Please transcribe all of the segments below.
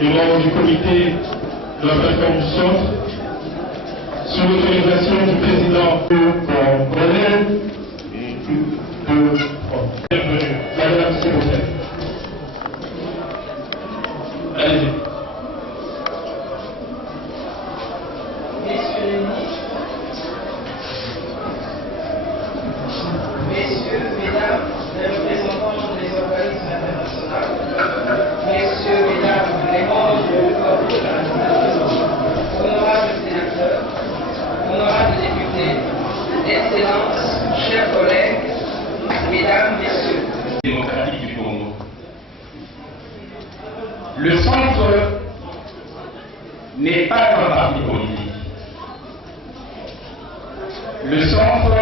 et membres du comité de la plateforme du centre, sur l'autorisation du président Bonnet bienvenue, madame Sébastien. Allez-y. Messieurs, mesdames, les représentants des organismes internationaux, messieurs, mesdames, les membres du corps international, honorables sénateurs, honorables députés, excellences, chers collègues, mesdames, messieurs. Démocratique du Congo. Le centre n'est pas un parti politique. Le centre,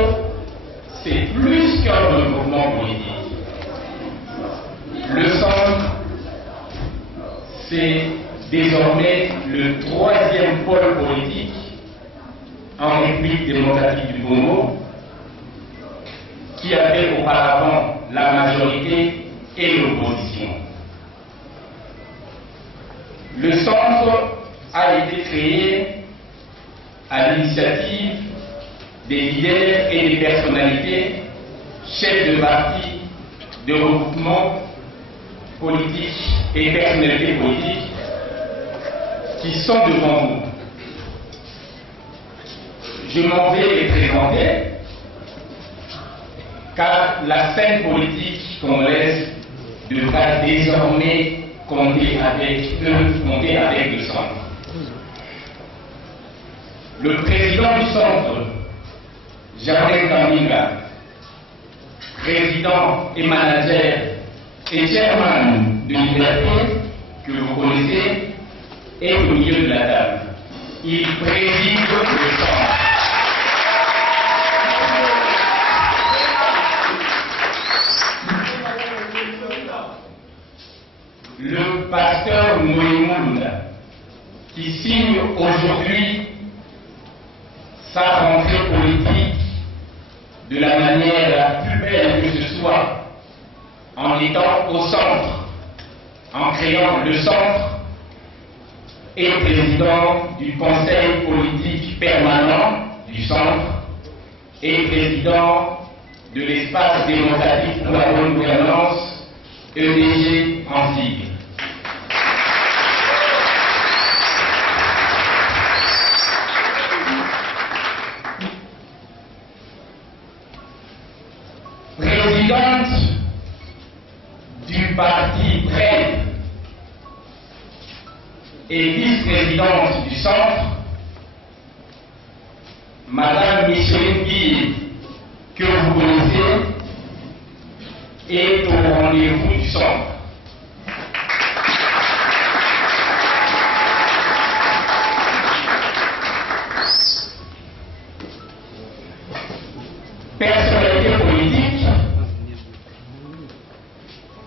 c'est plus qu'un mouvement politique. Le centre, c'est désormais le troisième pôle politique en République démocratique du Congo, qui avait auparavant la majorité et l'opposition. Le centre a été créé à l'initiative des leaders et des personnalités, chefs de parti, de regroupements politiques et personnalités politiques qui sont devant nous. Je m'en vais les présenter, car la scène politique congolaise devra désormais compter avec le centre. Le président du centre, Germain Kaminga, président et manager et chairman de l'Université que vous connaissez, est au milieu de la table. Il préside le centre. Le pasteur Moïmounda, qui signe aujourd'hui sa rentrée politique de la manière la plus belle que ce soit, en étant au centre, en créant le centre, et président du conseil politique permanent du centre, et président de l'espace démocratique pour la bonne gouvernance, EDG en sigle. Présidente du parti PRED et vice-présidente du centre, Madame Micheline Guy, que vous connaissez, est au rendez-vous du centre. Personnalité politique,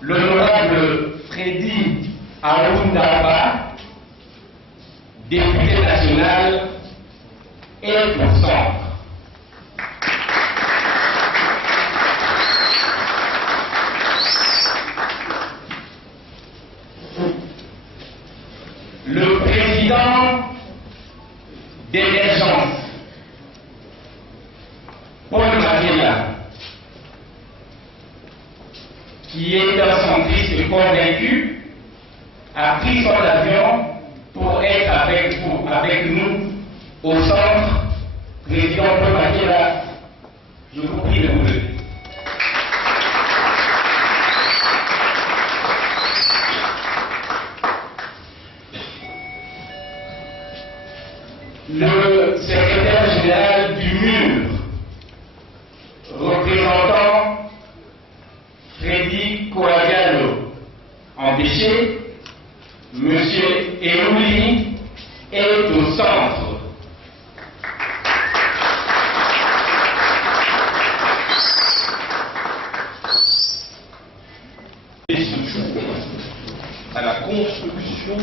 l'honorable Freddy Aoundaba, député national, est au centre. Le président d'émergence, Paul Mariela, qui est un centriste convaincu, a pris son avion pour être avec nous au centre. Président Paul Mariela, je vous prie de vous lever. Le secrétaire général du MUR, représentant Freddy Kouagalo, empêché, M. Eouli est au centre. Et ce jour, à la construction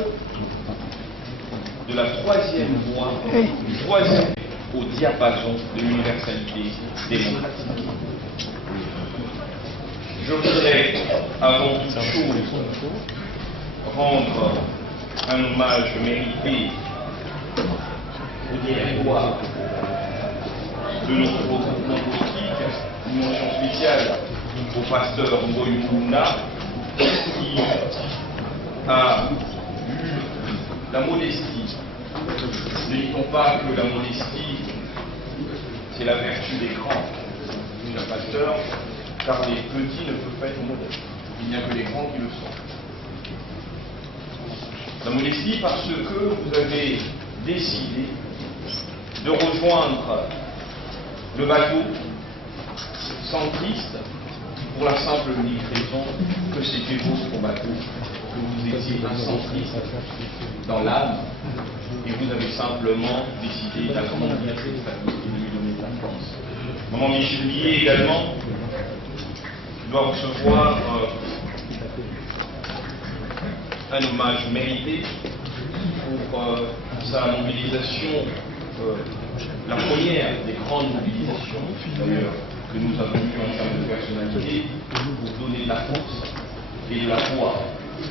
de la troisième voie, du troisième au diapason de l'universalité démocratique. Je voudrais, avant toute chose, rendre un hommage mérité au directoire de notre regroupement politique, une mention spéciale au pasteur Mboyouna, qui a eu la modestie. Ne dit-on pas que la modestie, c'est la vertu des grands, cher pasteur, car les petits ne peuvent pas être modestes. Il n'y a que les grands qui le sont. La modestie parce que vous avez décidé de rejoindre le bateau centriste pour la simple et unique raison que c'était votre bateau, que vous étiez un centriste dans l'âme, et vous avez simplement décidé d'agrandir cette famille et de lui donner de la force. Maman Michel Guillet également doit recevoir un hommage mérité pour sa mobilisation, la première des grandes mobilisations d'ailleurs que nous avons eues en termes de personnalité, pour donner de la force et de la foi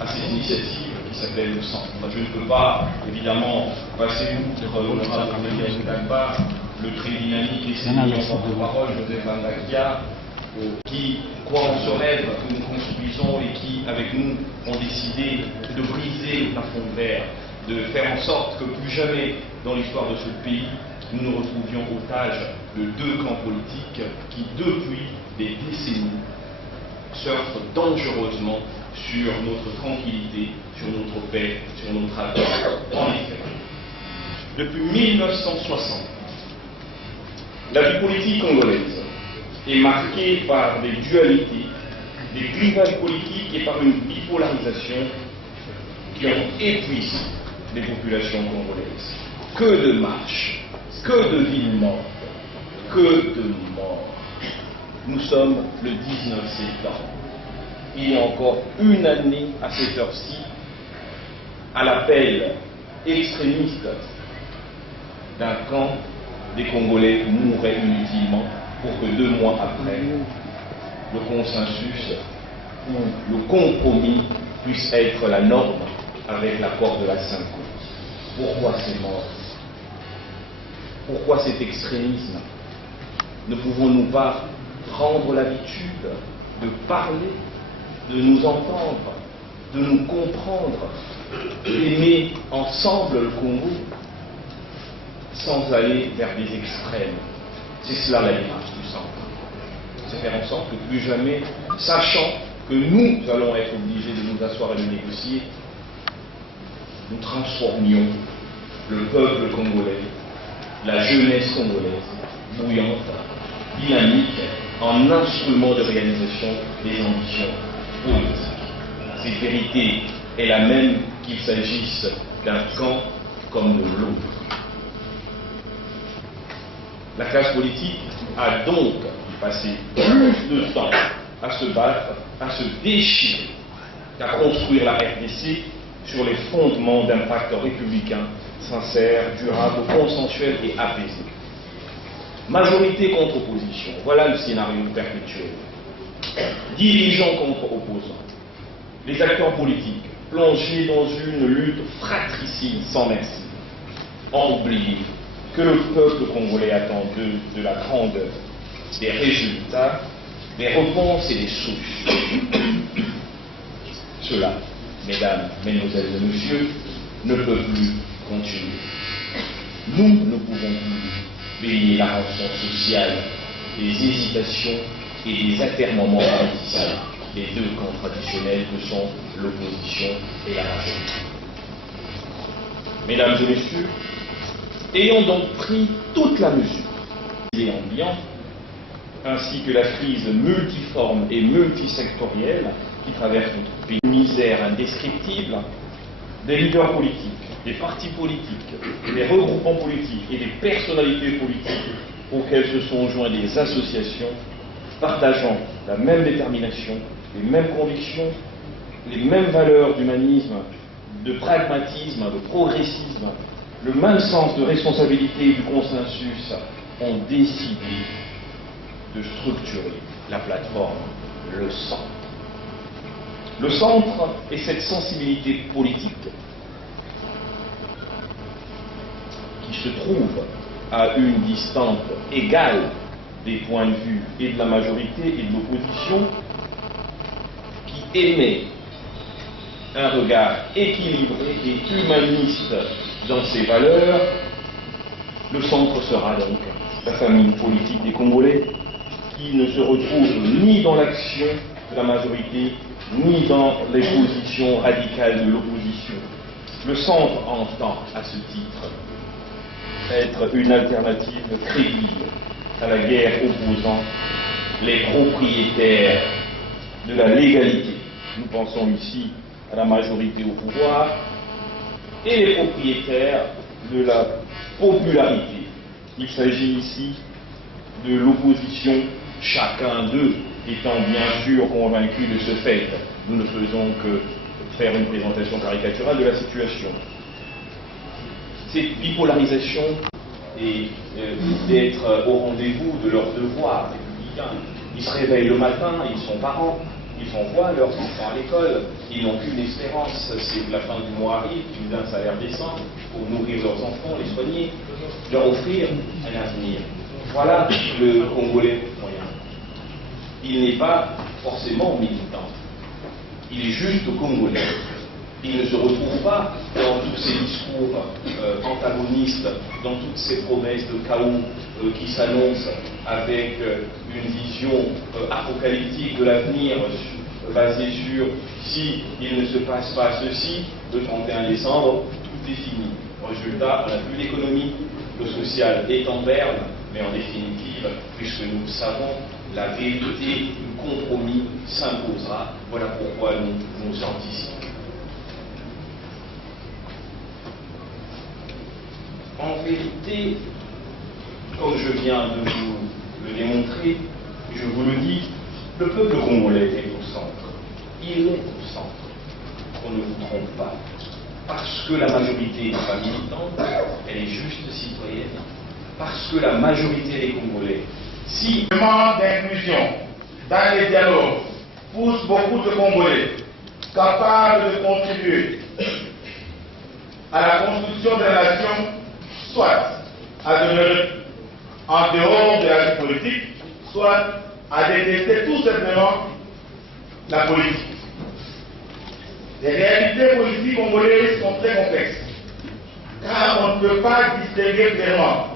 à ces initiatives qui s'appellent le centre. Je ne peux pas évidemment passer outre l'honorable Amélie Ndamba, le très dynamique et sémillant porte-parole Joseph Andakia, qui croient en ce rêve que nous construisons et qui, avec nous, ont décidé de briser le plafond de verre, de faire en sorte que plus jamais dans l'histoire de ce pays, nous nous retrouvions otages de deux camps politiques qui, depuis des décennies, surfent dangereusement sur notre tranquillité, sur notre paix, sur notre avenir. En effet, depuis 1960, la vie politique congolaise est marquée par des dualités, des clivages politiques et par une bipolarisation qui ont épuisé les populations congolaises. Que de marches, que de villes mortes, que de morts. Nous sommes le 19 septembre. Il y a encore une année à cette heure-ci, à l'appel extrémiste d'un camp, des Congolais mourraient inutilement pour que 2 mois après, le consensus ou le compromis puisse être la norme avec l'accord de la Sainte-Côte. Pourquoi ces morts? Pourquoi cet extrémisme? Ne pouvons-nous pas prendre l'habitude de parler, de nous entendre, de nous comprendre, d'aimer ensemble le Congo, sans aller vers des extrêmes? C'est cela la démarche du centre. C'est faire en sorte que plus jamais, sachant que nous allons être obligés de nous asseoir et de négocier, nous transformions le peuple congolais, la jeunesse congolaise, bouillante, dynamique, en instrument de réalisation des ambitions politiques. Cette vérité est la même qu'il s'agisse d'un camp comme de l'autre. La classe politique a donc passé plus de temps à se battre, à se déchirer, qu'à construire la RDC sur les fondements d'un pacte républicain sincère, durable, consensuel et apaisé. Majorité contre opposition, voilà le scénario perpétuel. Dirigeants contre opposants. Les acteurs politiques plongés dans une lutte fratricide sans merci, ont oublié que le peuple congolais attend de la grandeur, des résultats, des réponses et des solutions. Cela, mesdames, mesdemoiselles et messieurs, ne peut plus continuer. Nous ne pouvons plus payer la rançon sociale des hésitations et des atermoiements politiciens, les deux camps traditionnels que sont l'opposition et la majorité. Mesdames et messieurs, ayons donc pris toute la mesure des ambiants, ainsi que la crise multiforme et multisectorielle qui traverse notre pays, une misère indescriptible, des leaders politiques, des partis politiques, des regroupements politiques et des personnalités politiques auxquelles se sont joints des associations partageant la même détermination, les mêmes convictions, les mêmes valeurs d'humanisme, de pragmatisme, de progressisme, le même sens de responsabilité et du consensus, ont décidé de structurer la plateforme Le Centre. Le Centre est cette sensibilité politique qui se trouve à une distance égale des points de vue et de la majorité et de l'opposition, qui émet un regard équilibré et humaniste dans ses valeurs. Le Centre sera donc la famille politique des Congolais, qui ne se retrouve ni dans l'action de la majorité, ni dans les positions radicales de l'opposition. Le Centre entend, à ce titre, être une alternative crédible à la guerre opposant les propriétaires de la légalité. Nous pensons ici à la majorité au pouvoir et les propriétaires de la popularité. Il s'agit ici de l'opposition, chacun d'eux étant bien sûr convaincu de ce fait. Nous ne faisons que faire une présentation caricaturale de la situation. Cette bipolarisation et d'être au rendez-vous de leurs devoirs républicains. Ils se réveillent le matin, ils sont parents, ils envoient leurs enfants à l'école, ils n'ont qu'une espérance, c'est que la fin du mois arrive, qu'ils aient un salaire décent pour nourrir leurs enfants, les soigner, leur offrir un avenir. Voilà le Congolais moyen. Il n'est pas forcément militant, il est juste Congolais. Il ne se retrouve pas dans tous ces discours antagonistes, dans toutes ces promesses de chaos qui s'annoncent avec une vision apocalyptique de l'avenir basée sur si il ne se passe pas ceci, le 31 décembre, tout est fini. Résultat, on n'a plus d'économie, le social est en berne, mais en définitive, puisque nous savons, la vérité, le compromis s'imposera. Voilà pourquoi nous anticipons. En vérité, comme je viens de vous le démontrer, je vous le dis, le peuple congolais est au centre. Il est au centre. On ne vous trompe pas. Parce que la majorité n'est pas militante, elle est juste citoyenne. Parce que la majorité des Congolais, si le manque d'inclusion dans les dialogues pousse beaucoup de Congolais capables de contribuer à la construction de la nation, soit à demeurer en dehors de la vie politique, soit à détester tout simplement la politique. Les réalités politiques congolaises sont très complexes, car on ne peut pas distinguer clairement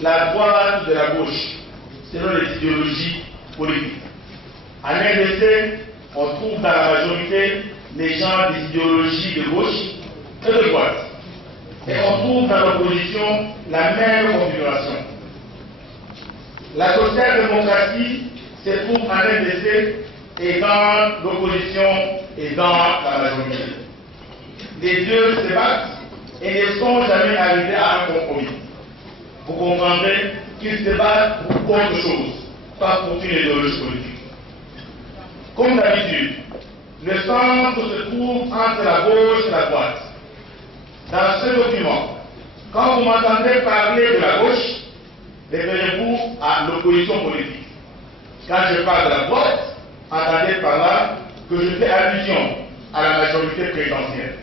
la droite de la gauche selon les idéologies politiques. En RDC, on trouve dans la majorité les gens des idéologies de gauche et de droite. Et on trouve dans l'opposition la même configuration. La social-démocratie se trouve en RDC et dans l'opposition et dans la majorité. Les deux se battent et ne sont jamais arrivés à un compromis. Vous comprendrez qu'ils se battent pour autre chose, pas pour une idéologie politique. Comme d'habitude, le centre se trouve entre la gauche et la droite. Dans ce document, quand vous m'entendez parler de la gauche, référez-vous à l'opposition politique. Quand je parle de la droite, entendez par là que je fais allusion à la majorité présidentielle.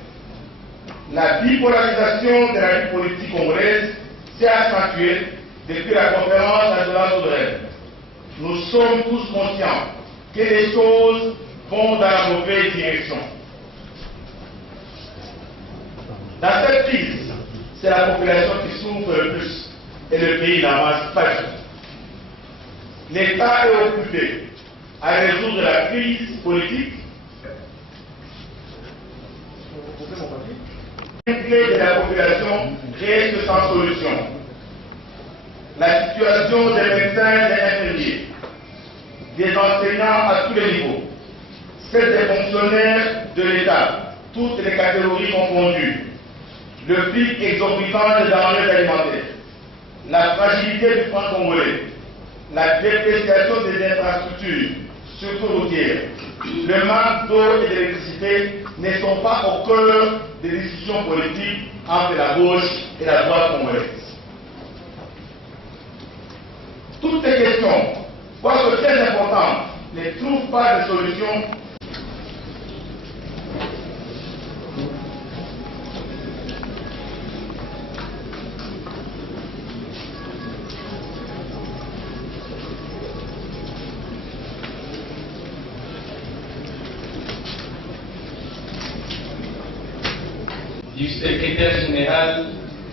La bipolarisation de la vie politique congolaise s'est accentuée depuis la conférence nationale souveraine. Nous sommes tous conscients que les choses vont dans la mauvaise direction. Dans cette crise, c'est la population qui souffre le plus et le pays n'avance pas du tout. L'État est occupé à résoudre la crise politique. De la population reste sans solution. La situation des médecins et des infirmiers, des enseignants à tous les niveaux, celle des fonctionnaires de l'État, toutes les catégories confondues, le pic exorbitant des denrées alimentaires, la fragilité du franc congolais, la dépréciation des infrastructures, surtout routières, le manque d'eau et d'électricité ne sont pas au cœur des discussions politiques entre la gauche et la droite congolaise. Toutes ces questions, quoique très importantes, ne trouvent pas de solution. Du secrétaire général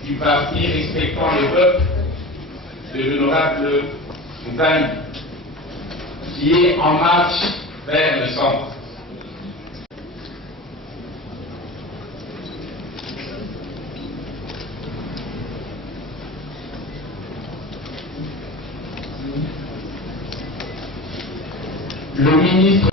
du parti respectant le peuple, de l'honorable Moukaï, qui est en marche vers le centre. Le ministre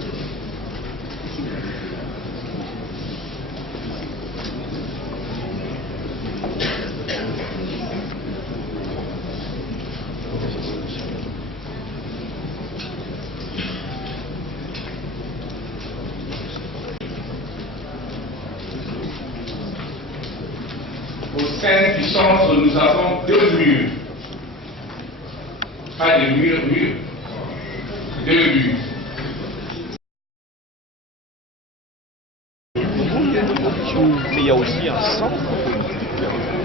au sein du centre, nous avons deux murs. Pas de murs, deux murs. Mais il y a aussi un centre politique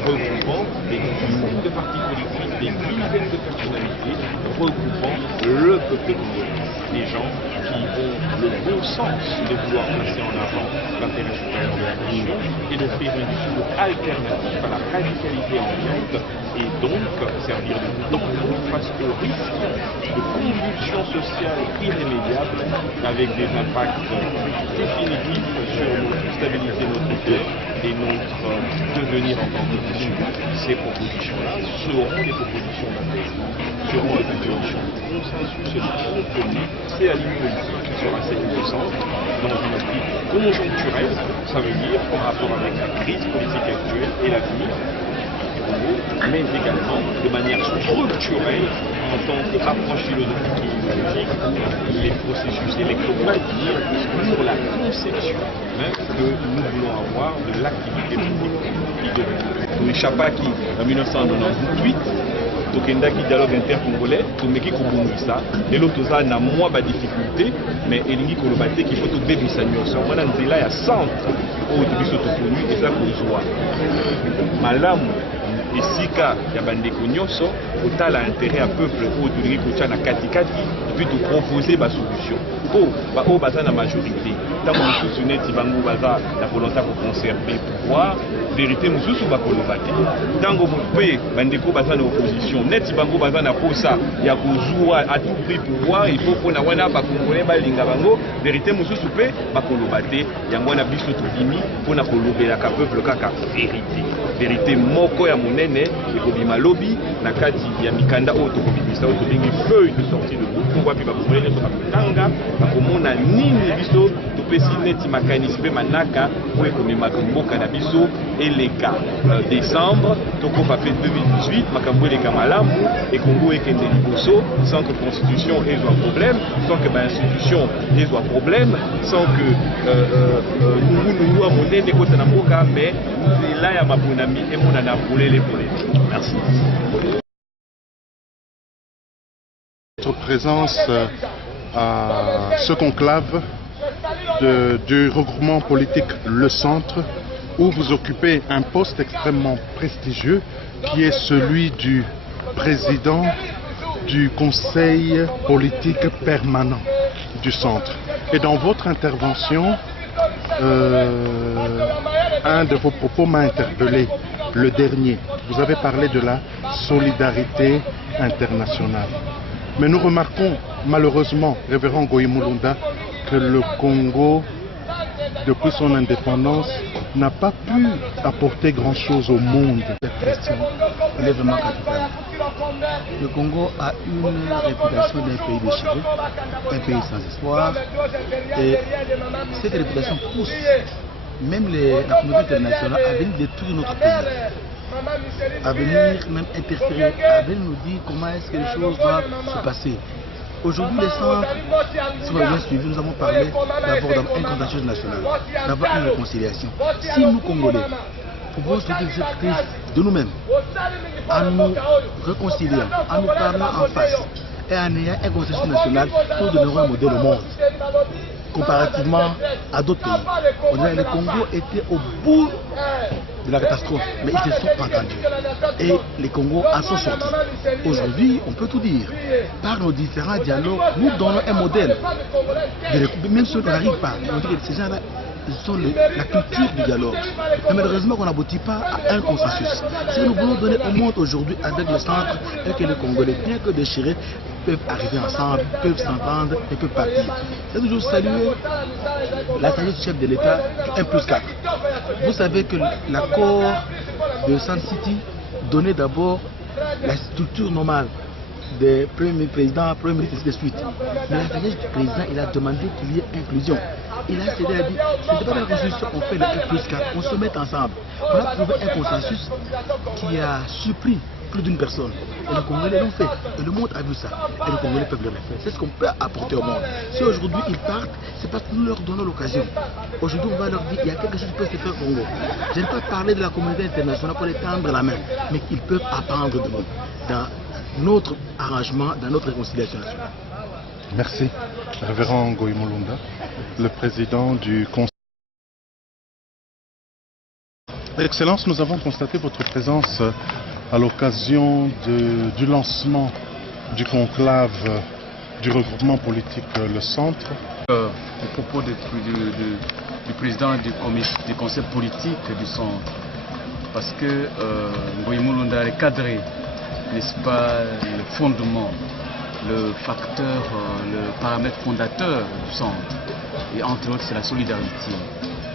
regroupant des dizaines de partis politiques, des dizaines de personnalités, regroupant le peuple congolais. Des gens qui ont le bon sens de vouloir passer en avant l'intérêt supérieur de la nation et d'offrir une discours alternative à la radicalité ambiante et donc servir de tampon face au risque de convulsions sociales irrémédiables avec des impacts définitifs sur notre stabilité, notre paix et notre devenir en tant que nation. Ces propositions-là seront des propositions d'apaisement, seront des propositions de consensus et de compromis. C'est à l'immunité qui sera cette centre dans une optique conjoncturelle, ça veut dire en rapport avec la crise politique actuelle et l'avenir, mais également de manière structurelle en tant qu'approche philosophique et idéologique les processus électoraux pour la conception même que nous voulons avoir de l'activité politique. Chapaki en 1998 tokendaki dialogue intercongolais tomeki kobongisa lelo toza na mwa badifficulté mais elingi koloba te qu'il faut tobebisa nyonso mwana nzela ya centre oyo biso tokonu eza kozwa malamu esika ya bandeko nyonso kotala intérêt ya peuple oyo tolingi kotia na katikati epuis toproposer basolution mpo baoyo baza na majorité ntango mosusu neti bango baza na volonté ya koconserve pouvoir vérité mosusu bakoloba te ntango mpe bandeko baza na opposition neti bango baza na posa ya kozwa à tout prix pouvoir il faut mpona wana bakongolais balinga bango vérité mosusu mpe bakoloba te yango wana biso tobimi mpona kolobelaka peuple kaka vérité moko ya monene ekobima lobi na kati ya mikanda oyo tokobimisa oyo tobengi feuille de sortie de groupe mpo wapi bakongolais nyonso bakotanga bakomona nini biso topesi neti makanisi mpe manaka oyo ekomemaka mboka na biso eleka décembre tokofa mpe 2018 makambo eleka malamu ekongo ekende liboso sans que constitution ezwa problème sans que bainstitution ezwa problème sans que nungunungu ya monene ekota na mboka mais nzela ya mabonami emonana polele. Merci. Votre présence à ce conclave du regroupement politique Le Centre, où vous occupez un poste extrêmement prestigieux, qui est celui du président du Conseil politique permanent du Centre. Et dans votre intervention, un de vos propos m'a interpellé, le dernier. Vous avez parlé de la solidarité internationale. Mais nous remarquons malheureusement, révérend Ngoyi Mulunda, que le Congo, depuis son indépendance, n'a pas pu apporter grand-chose au monde. Cette question, elle est vraiment capitale. Le Congo a une réputation d'un pays déchiré, un pays sans espoir, et cette réputation pousse même la communauté internationale à venir détruire notre pays, à venir même interférer, à venir nous dire comment est-ce que les choses doivent se passer. Aujourd'hui, les centres, si vous avez bien suivi, nous avons parlé d'abord d'un consensus national, d'avoir une réconciliation. Si nous, Congolais, pouvons sortir de cette crise de nous-mêmes, en nous réconciliant, en nous parlant en face et en ayant un consensus national, nous donnerons un modèle au monde. Comparativement à d'autres pays. On dirait que le Congo était au bout de la catastrophe, mais ils se sont entendus. Et les Congos en sont sortis. Aujourd'hui, on peut tout dire. Par nos différents dialogues, nous donnons un modèle. Même ceux qui n'arrivent pas, on dit que ces gens-là, ils ont la culture du dialogue. Mais malheureusement, on n'aboutit pas à un consensus. Si nous voulons donner au monde aujourd'hui avec le centre et que les Congolais, bien que déchirés, peuvent arriver ensemble, peuvent s'entendre et peuvent partir. C'est toujours saluer la sagesse du chef de l'État du 1+4. Vous savez que l'accord de Sun City donnait d'abord la structure normale des premiers présidents, premiers ministres et ainsi de suite. Mais la sagesse du président, il a demandé qu'il y ait inclusion. Il a cédé à dire, ce n'est pas dans la constitution qu'on fait le 1+4, on se met ensemble. On a trouvé un consensus qui a surpris plus d'une personne. Et les Congolais l'ont fait. Et le monde a vu ça. Et les Congolais peuvent le refaire. C'est ce qu'on peut apporter au monde. Si aujourd'hui ils partent, c'est parce que nous leur donnons l'occasion. Aujourd'hui, on va leur dire qu'il y a quelque chose qui peut se faire au Congo. Je ne peux pas parler de la communauté internationale pour les tendre la main. Mais ils peuvent apprendre de nous. Dans notre arrangement, dans notre réconciliation nationale. Merci. Révérend Ngoyi Mulunda, le président du Conseil. Excellence, nous avons constaté votre présence à l'occasion du lancement du conclave du regroupement politique Le Centre. Au propos du président du conseil politique du Centre, parce que Ngoyi Mulunda est cadré, n'est-ce pas, le fondement, le facteur, le paramètre fondateur du Centre, et entre autres c'est la solidarité.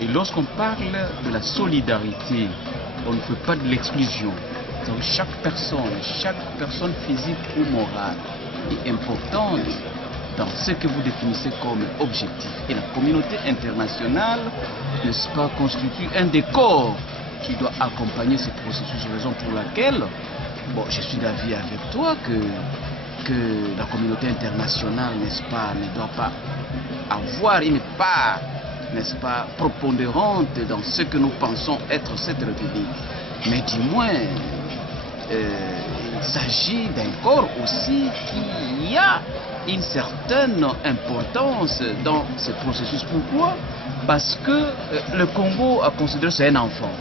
Et lorsqu'on parle de la solidarité, on ne fait pas de l'exclusion. Donc chaque personne physique ou morale est importante dans ce que vous définissez comme objectif. Et la communauté internationale, n'est-ce pas, constitue un décor qui doit accompagner ce processus, raison pour laquelle, bon, je suis d'avis avec toi que la communauté internationale, n'est-ce pas, ne doit pas avoir une part, n'est-ce pas, prépondérante dans ce que nous pensons être cette République. Mais du moins, il s'agit d'un corps aussi qui a une certaine importance dans ce processus. Pourquoi? Parce que le Congo a considéré que c'est un enfant.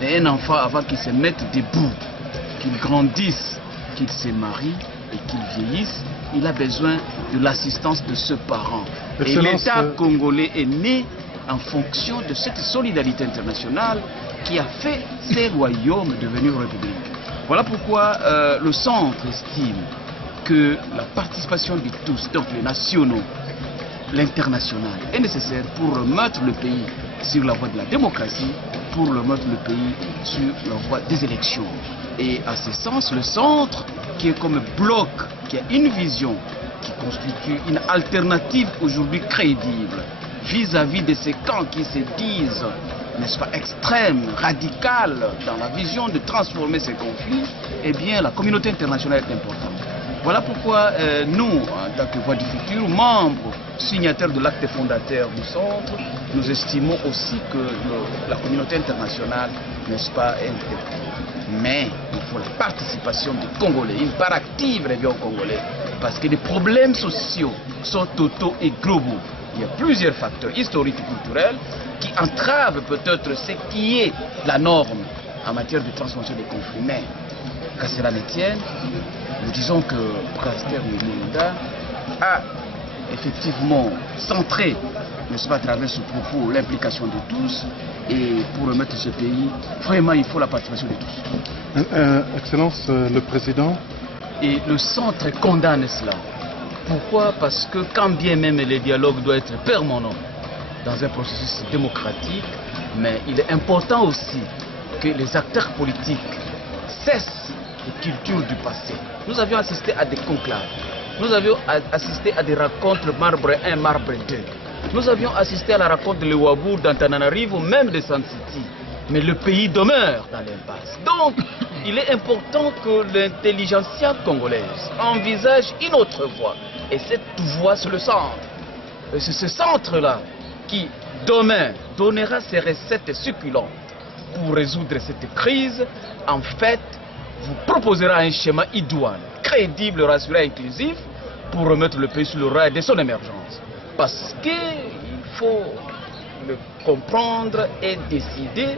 Et un enfant, avant qu'il se mette debout, qu'il grandisse, qu'il se marie et qu'il vieillisse, il a besoin de l'assistance de ce parent. Et l'État congolais est né en fonction de cette solidarité internationale qui a fait ces royaumes devenir républiques. Voilà pourquoi le centre estime que la participation de tous, donc les nationaux, l'international, est nécessaire pour remettre le pays sur la voie de la démocratie, pour remettre le pays sur la voie des élections. Et à ce sens, le centre, qui est comme un bloc, qui a une vision, qui constitue une alternative aujourd'hui crédible vis-à-vis de ces camps qui se disent, n'est-ce pas, extrêmes, radicales dans la vision de transformer ces conflits, eh bien la communauté internationale est importante. Voilà pourquoi nous, en tant que Voix du Futur, membres, signataires de l'acte fondateur du centre, nous estimons aussi que la communauté internationale, n'est-ce pas, est importante. Mais il faut la participation des Congolais, une part active revient aux Congolais, parce que les problèmes sociaux sont totaux et globaux. Il y a plusieurs facteurs historiques et culturels qui entravent peut-être ce qui est la norme en matière de transformation des conflits. Mais qu'à cela ne tienne, nous disons que Pasteur Mulunda a effectivement centré, n'est-ce pas, à travers ce propos, l'implication de tous. Et pour remettre ce pays, vraiment, il faut la participation de tous. Excellence, le Président. Et le centre condamne cela. Pourquoi? Parce que quand bien même le dialogue doit être permanent dans un processus démocratique, mais il est important aussi que les acteurs politiques cessent les cultures du passé. Nous avions assisté à des conclaves, nous avions assisté à des rencontres marbre 1, marbre 2. Nous avions assisté à la rencontre de Lewabour, d'Antananarivo, même de San City. Mais le pays demeure dans l'impasse. Donc, il est important que l'intelligentsia congolaise envisage une autre voie. Et cette voie, c'est le centre. C'est ce centre-là qui, demain, donnera ses recettes succulentes pour résoudre cette crise. En fait, vous proposera un schéma idoine, crédible, rassuré, inclusif, pour remettre le pays sur le rail de son émergence. Parce qu'il faut le comprendre et décider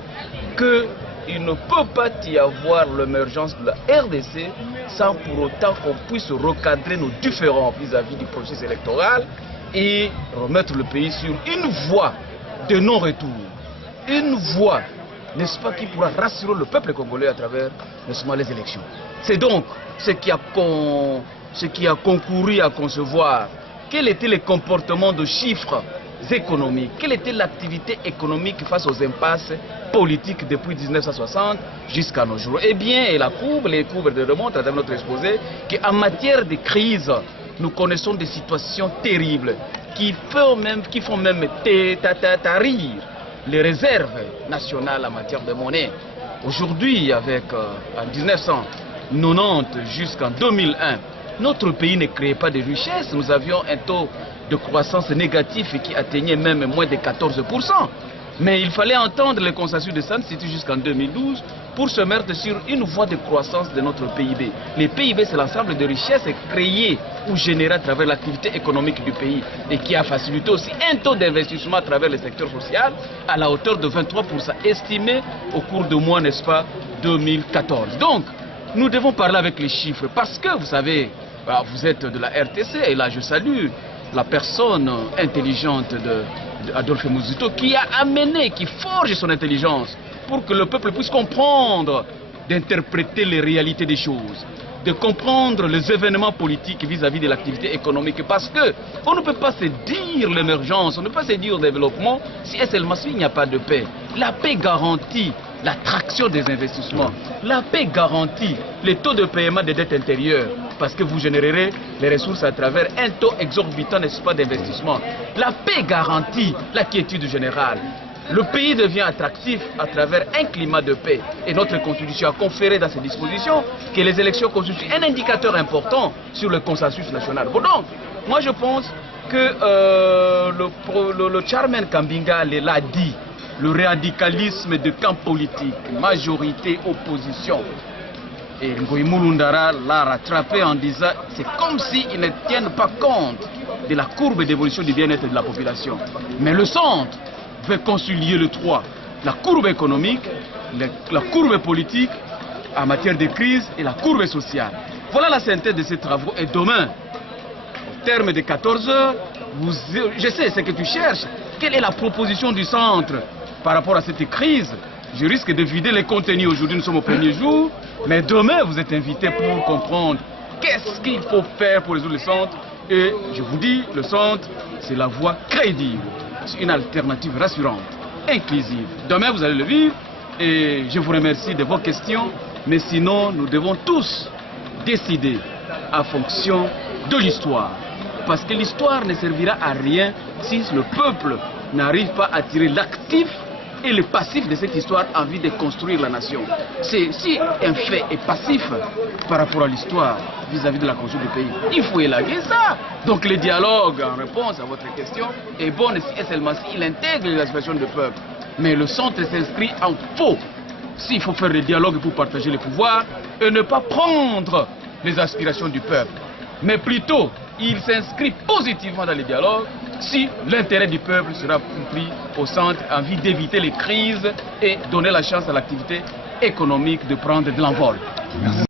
qu'il ne peut pas y avoir l'émergence de la RDC sans pour autant qu'on puisse recadrer nos différends vis-à-vis du processus électoral et remettre le pays sur une voie de non-retour. Une voie, n'est-ce pas, qui pourra rassurer le peuple congolais à travers, n'est-ce pas, les élections. C'est donc ce qui a concouru à concevoir quel était le comportement de chiffres économiques, quelle était l'activité économique face aux impasses politiques depuis 1960 jusqu'à nos jours. Eh bien, et les courbes de remontent à travers notre exposé qu'en matière de crise, nous connaissons des situations terribles qui font même tarir les réserves nationales en matière de monnaie. Aujourd'hui, avec en 1990 jusqu'en 2001, notre pays ne créait pas de richesses. Nous avions un taux de croissance négatif qui atteignait même moins de 14%. Mais il fallait entendre le consensus de San City jusqu'en 2012 pour se mettre sur une voie de croissance de notre PIB. Le PIB, c'est l'ensemble de richesses créées ou générées à travers l'activité économique du pays et qui a facilité aussi un taux d'investissement à travers le secteur social à la hauteur de 23%, estimé au cours du mois, n'est-ce pas, 2014. Donc, nous devons parler avec les chiffres parce que, vous savez, vous êtes de la RTC et là je salue la personne intelligente d'Adolphe Muzito qui a amené, qui forge son intelligence pour que le peuple puisse comprendre, d'interpréter les réalités des choses, de comprendre les événements politiques vis-à-vis de l'activité économique parce que on ne peut pas se dire l'émergence, on ne peut pas se dire le développement si et seulement s'il n'y a pas de paix. La paix garantit l'attraction des investissements. La paix garantit les taux de paiement des dettes intérieures parce que vous générerez les ressources à travers un taux exorbitant, n'est-ce pas, d'investissement. La paix garantit la quiétude générale. Le pays devient attractif à travers un climat de paix. Et notre Constitution a conféré dans ses dispositions que les élections constituent un indicateur important sur le consensus national. Bon, donc, moi je pense que le Charmen Kambinga l'a dit, le radicalisme de camp politique, majorité, opposition. Et Ngoï Mulundara l'a rattrapé en disant c'est comme s'ils ne tiennent pas compte de la courbe d'évolution du bien-être de la population. Mais le centre veut concilier les trois, la courbe économique, la courbe politique en matière de crise et la courbe sociale. Voilà la synthèse de ces travaux. Et demain, au terme de 14 heures, je sais ce que tu cherches. Quelle est la proposition du centre par rapport à cette crise? Je risque de vider les contenus. Aujourd'hui, nous sommes au premier jour. Mais demain, vous êtes invités pour comprendre qu'est-ce qu'il faut faire pour résoudre le centre. Et je vous dis, le centre, c'est la voie crédible. C'est une alternative rassurante, inclusive. Demain, vous allez le vivre. Et je vous remercie de vos questions. Mais sinon, nous devons tous décider en fonction de l'histoire. Parce que l'histoire ne servira à rien si le peuple n'arrive pas à tirer l'actif et le passif de cette histoire en vue de construire la nation. Si un fait est passif par rapport à l'histoire vis-à-vis de la construction du pays, il faut élaguer ça. Donc le dialogue en réponse à votre question est bon et seulement s'il intègre les aspirations du peuple. Mais le centre s'inscrit en faux. S'il faut faire le dialogue pour partager les pouvoirs et ne pas prendre les aspirations du peuple, mais plutôt il s'inscrit positivement dans les dialogues si l'intérêt du peuple sera compris au centre en vue d'éviter les crises et donner la chance à l'activité économique de prendre de l'envol. Merci.